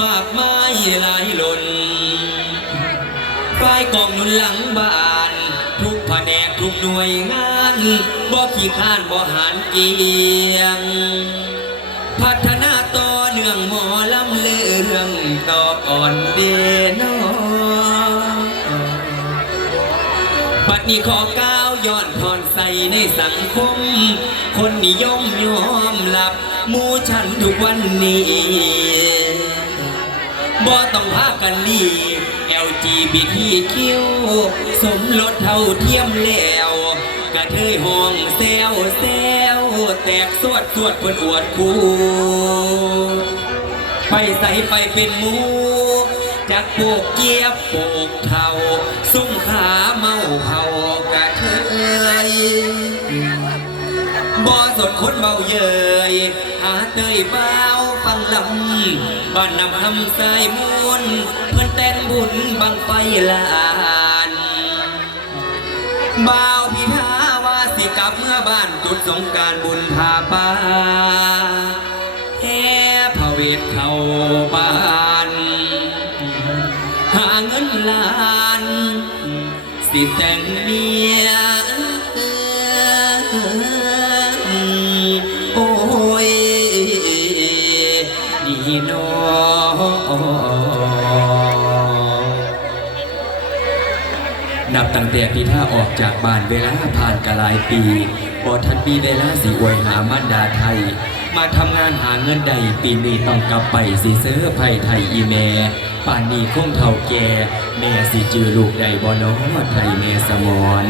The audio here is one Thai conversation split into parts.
มากมายหลายหล่นฝ่ายกองหนุนหลังบ้าน ทุกแผนกทุกหน่วยงานบ่ขี้ข้านบ่หานเกียง พัฒนาต่อเนื่องหมอลำเรื่องต่ออ่อนเดนอบัดนี้ขอก้าวย้อนพรใส่ในสังคม คนนิยมยอมรับ มู่ฉันทุกวันนี้ บ่ต้องพากันลีก LGBTQ สมรสเท่าเทียมแล้วกระเทยห้องแซวแซวแตกสวดสวดเพิ่นอวดคูไปใส่ไปเป็นหมูจากโปกเกียบโปกเท่าสุ่มขาเมาเผากระเทยบ่สนคนเบาเยยหาเตยเบา บ้านนำคำใส่มวนเพื่อนแต่งบุญบังไฟลานบ่าวพิธาว่าสิกลับเมื่อบ้านจุดสงการบุญพาป่าแห่พระเวทเข้าบ้านหาเงินล้าน สิแต่งเมีย นับตั้งแต่พี่ท่าออกจากบ้านเวลาผ่านกะหลายปีบ่ทันมีเวลาสิอวยหามันดาไทย มาทำงานหาเงินใดปีนี้ต้องกลับไปสิเสื้อไผ่ไทยอีแม่ป่านนี้คงเท่าแก่แม่สิจือลูกใดบ่น้อไทยแม่สมอน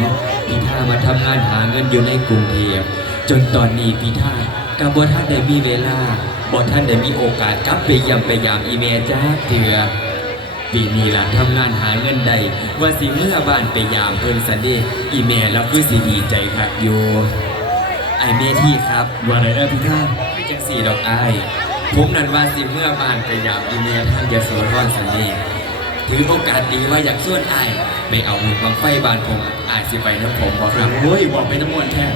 พี่ท่ามาทำงานหาเงินอยู่ในกรุงเทพจนตอนนี้พี่ท่ากับบ่ท่านได้มีเวลาบ่ท่านได้มีโอกาสกลับไปยำไปยามอีแม่จ้าเถือ ปีนี้ล่ะทำงานหาเงินได้ว่าสิเมื่อบ้านไปยามเพิ่นสันเดอีแม่เราคือสิดีใจครับโยไอเมที่ครับว่าไรเด้อพี่ท่านพี่จังสี่ดอกไอายผมนั่นว่าสิเมื่อบ้านไปยามอีเมลท่านยโสธรสันเดถือโอกาสดีว่าอยากส่วนอายไปเอาหุ่นบังไฟบ้านผมอายสิไปน้ำผมบอกครับโอ้ยบอกไปน้ำมวนแท้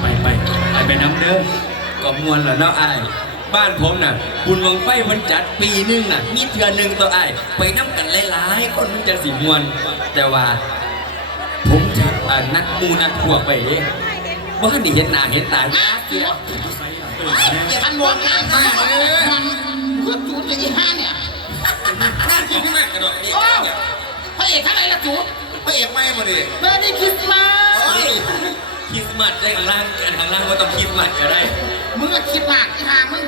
ไปไปไอไปน้ำเด้อก็มวนแล้วเนาะไอาย บ้านผมน่ะบุญวังไฟมันจัดปีนึงน่ะมีเทือหนึ่งตัวไอ้ไปน้ำกันหลายๆคนมันจะสิมวน แต่ว่า ผมจะนักมูนักพวกไปเด้ว่านี่เห็นหน้าเห็นตาเสียอย่าทันวงงานมาเลยมันเพื่อจูดกับอีห้าเนี่ยน้าที่มากกระโดดเด็กโอ้พระเอกอะไรล่ะจูดพระเอกไม่มาดิเบอร์ดี้คริสต์มาโอ้ยสคริสต์มาสได้ข้างล่างข้างล่างว่าต้องคริสต์มาสก็ได้ มึงอะคิดมากอีห้ามึง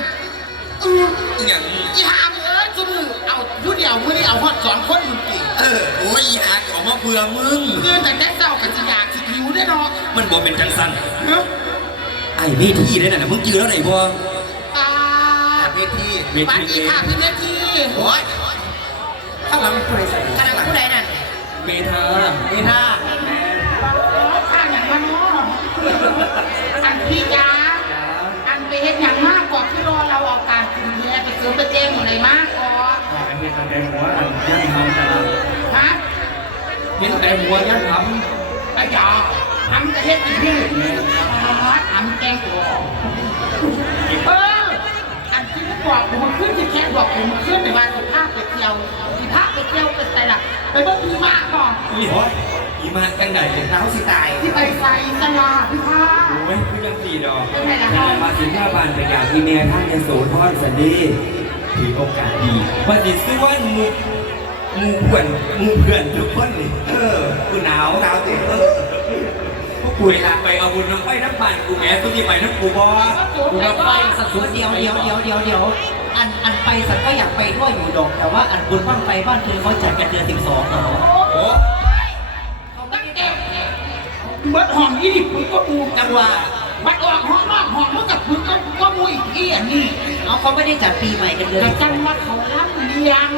อืออหย่างอีห้ามึงเอ้ยจุมือเอายุดเดียวมึงได้เอาฮอดสองคนมึงปีเออโอ้ยอีหาออกมาเบื่อมึงเงินแต่แต่เจ้ากับสิอยากสิหิวได้เนาะมันบ่เป็นจังสันเนาะไอ้เมที่ได้น่ะมึงจือแล้วไหนบ่ตาเวทีเมปันที่อีค่ะพี่เมทีโอ้ยข้างหลังผู้ใดใส่กำลังผู้ใดนั่นเมทาเมท่า ข้างอย่างมันเนาะอันพี่ยาอันไปเฮ็ดอย่างมากกว่าที่รอเราเอาการกิน เบียร์ไปซื้อไปเต้มอะไรมากกว่าเห็นแต่หัวยันทำแต่ฮะเห็นแต่หัวยันทไอ้ยาทำจะเฮ็ดอีกที่ทำแกงหัวเอออันที่บอกผมขึ้นที่แค่บอกผมขึ้นในวันที่ภาคไปเที่ยวที่ภาคไปเที่ยวเป็นแต่ละไปเบิ่งพี่มากก่อนำ อีหอยอีมาตั้งไหนหนาวสิตายที่ไปไฟสลาพี่ภาคโอ้ยคือยังสี่ดอกเป็นไงล่ะแต่มาสิหน้าบ้านไปอยากอีเมียท่านยโสธรสันดีถือโอกาสดีว่าสิซื้อว่าหมูหมูเพื่อนหมูเพื่อนทุกคนนี่เออกูหนาวหนาวติเออพวกกูเวลาไปเอาบุญน้ำไฟน้ำมันกูแหมกูที่ไปน้ำกูบอกูก็ไปสัสักเดียวเดียวเดียวเดียวเดียวอันอันไปสักก็อยากไปด้วยอยู่ดอก แต่ว่าอันบุญบ้างไฟบ้านเธอเขาจัดกันเดือนสิบสองเหรอ เบิดห้องยี่ดิบมึงก็มูจังหวะบัดออกห้องนอกห้องมึงกับมึงก็ก็มูอีกที่อันนี้เอาเขาไม่ได้จัดปีใหม่กันเดือนแต่สิบสจัองงว่าเขาล่ำเลียง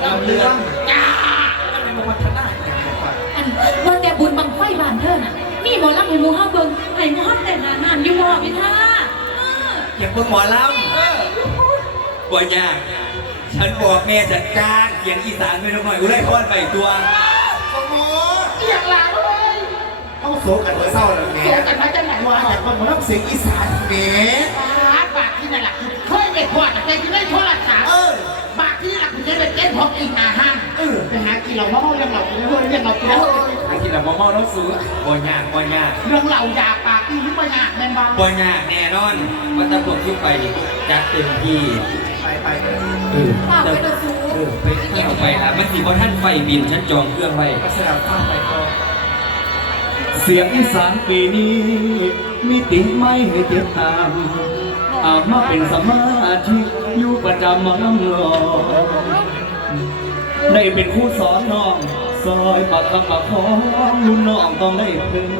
เราเรื่องจ้าอันว่าแต่บุญบังไฟบานเธอน่ะมีหมอลำให้หมูห้าเบิงให้หมูห้าแต่งงานนานอยู่บ่พี่ท่าเอออยากเบิ่งหมอลำบ่ยากฉันบอกแม่จัดการเขียนอีสานไม่ต้องหน่อยกูได้พอดไปตัว โศกกันเมื่อเศร้าแล้วแหมเสียงกันมาจากไหนวะมาจากบ้านหมอน้ำเสียงอีสานแหมปาดปากที่นั่นแหละเคยไปพอดแต่ที่ได้โทรศัพท์เออเพราะกินอาหารเออไปหากินเราเมาเรื่องเราเรื่องเรื่องเราเรื่องไอ้ที่เราเมาๆแล้วซื้อบ่ยากบ่ยากเรื่องเรายาปากที่ไม่ยากแม่นบ้างบ่ยากแน่นอนว่าตำรวจที่ไปจัดเต็มที่ไปไปเลยเออเออไปเข้าไปละมันสิบ่ท่านไฟบินฉันจองเครื่องไว้ก็สลับข้ามไปก็ เสียงอีสานปีนี้ มีติไม่ให้เจ็บตามอาจมาเป็นสมาธิกอยู่ประจำมาลำลอได้เป็นครูสอนน้องซอยปากคำปากคองรุ่นน้องต้องได้เพิ่ง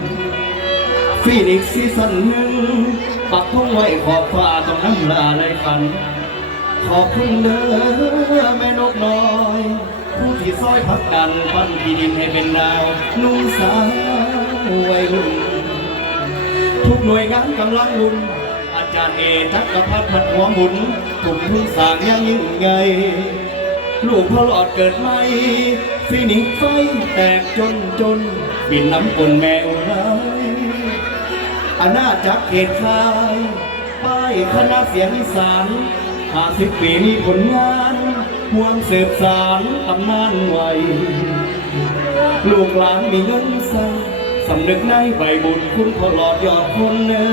ฟีนิกซ์ซีซั่นหนึ่งปักทงไว้ขอบฟ้าต้องน้ำลาไหลฝัน ขอบคุณเด้อแม่นกน้อย ผู้ที่ซอยพักดันปั้นที่ดินให้เป็นดาวนุ่งสาว วัยรุ่นทุกหน่วยงานกำลังลุ่นอาจารย์เอทักกพัฒน์พัดหัวหมุนกลุ่มทุนสางยังยิ่งใหญ่ลูกพ่อหลอดเกิดใหม่ฟินิกไฟแตกจนจน บินน้ำปนแมวไรอาณาจักรเขตคายป้ายคณะเสียงอีสานหาสิบปีมีผลงานห่วงสืบสารตำนานไว้ลูกหลานมีเงินสร้างำนึกในใบบุญคุณพอหลอดยอดคนเนื้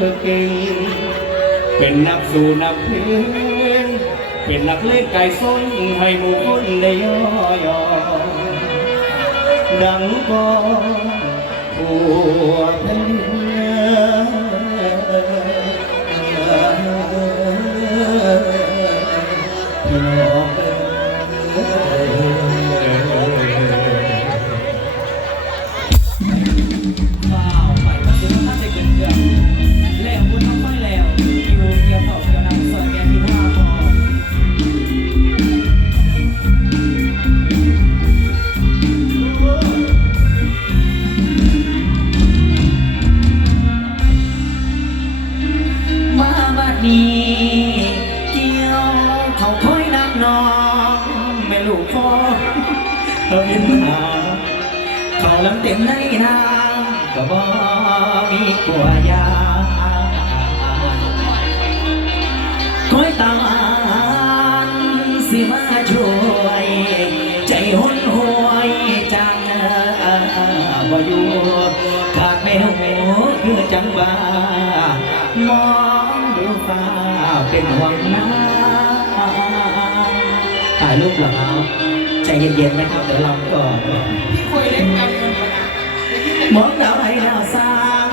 อเก่ง เป็นนักสู่นักเพลงเป็นนักเล่นไก่ส้นให้หมู่คนได้ย่อยอดังก็ผัวแผ่นว้ เต็มในน้ำก็บ่มีกลัวยาคอยตามสิมาช่วย ใจหนหวยจังว่าอยู่ขาดแมวคือจังว่ามองดูฟ้าเป็นห่วงน้ำถ่ายรูปหรอครับ ใจเย็นๆนะครับเดี๋ยวลองก่อนที่คุยเล่นกันอยู่นะมองดาวให้ดาวสร้าง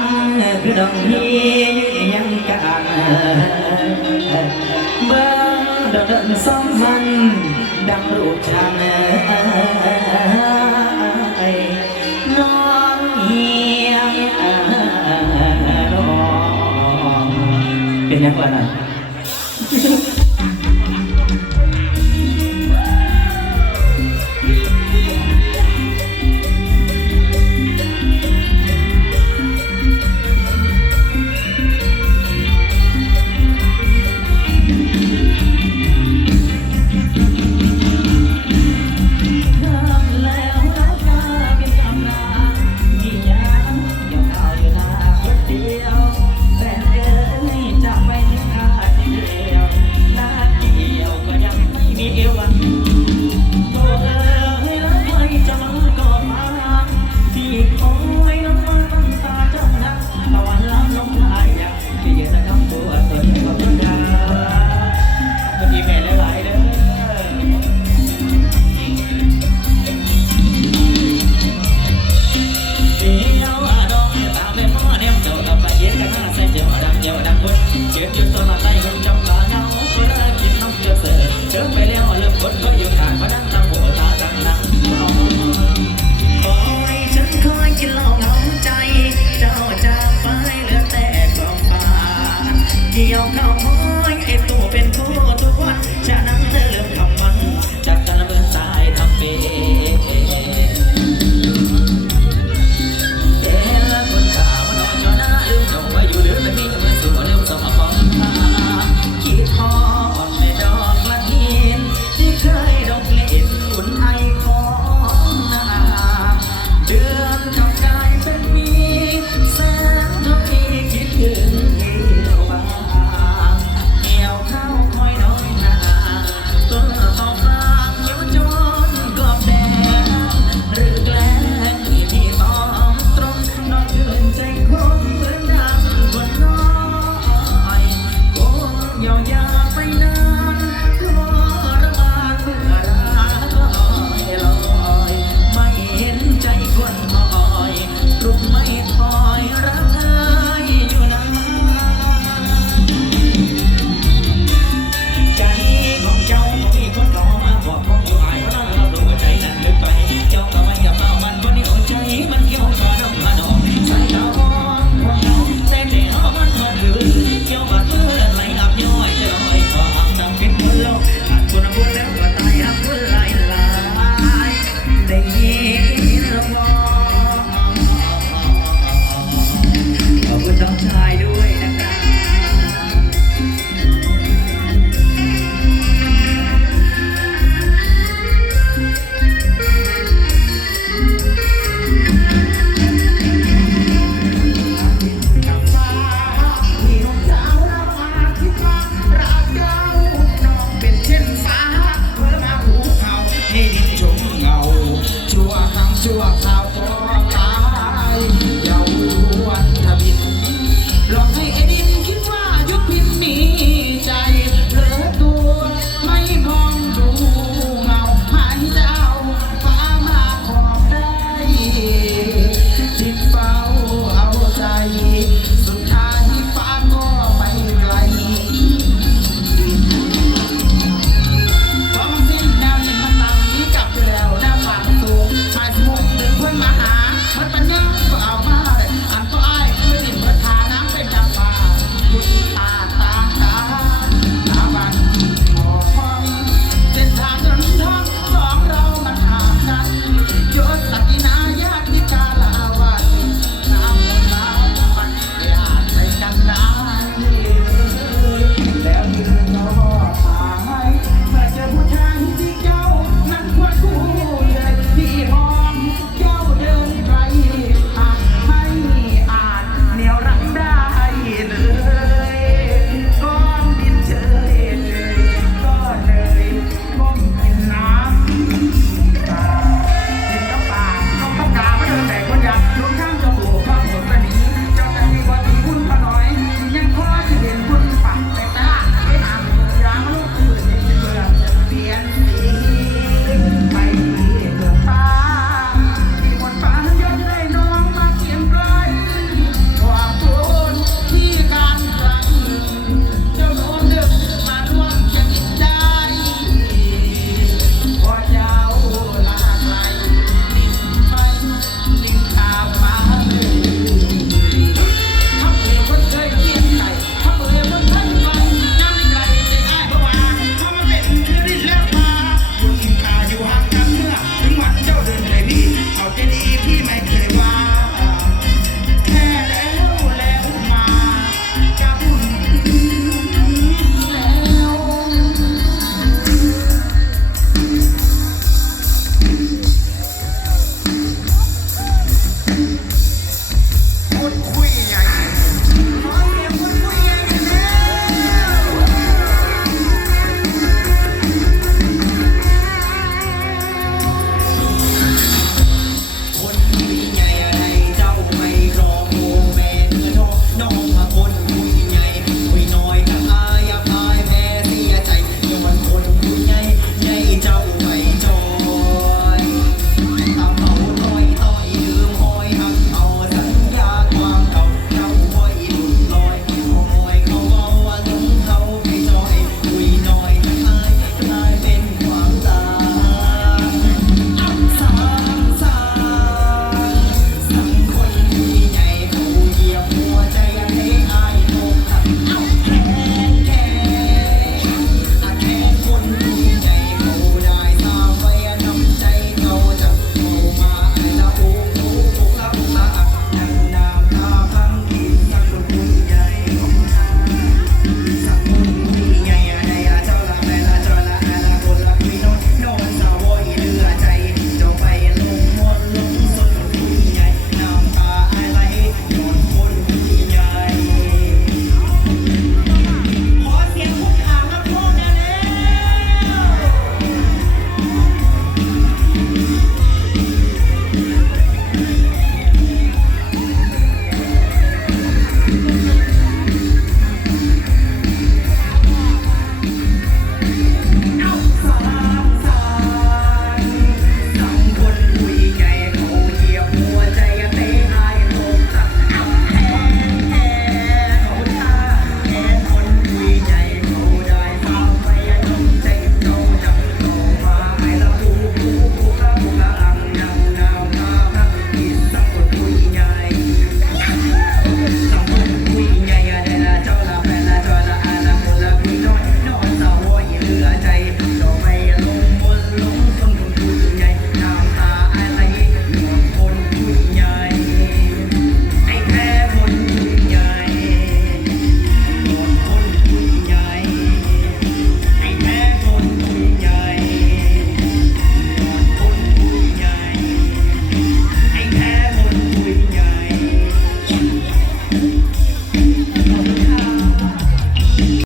คือดอกนี้ยังกันเบิ่งดอกเดินสองมันดังรูปฉันน้องเฮียงน้องเป็นยังไงล่ะ and close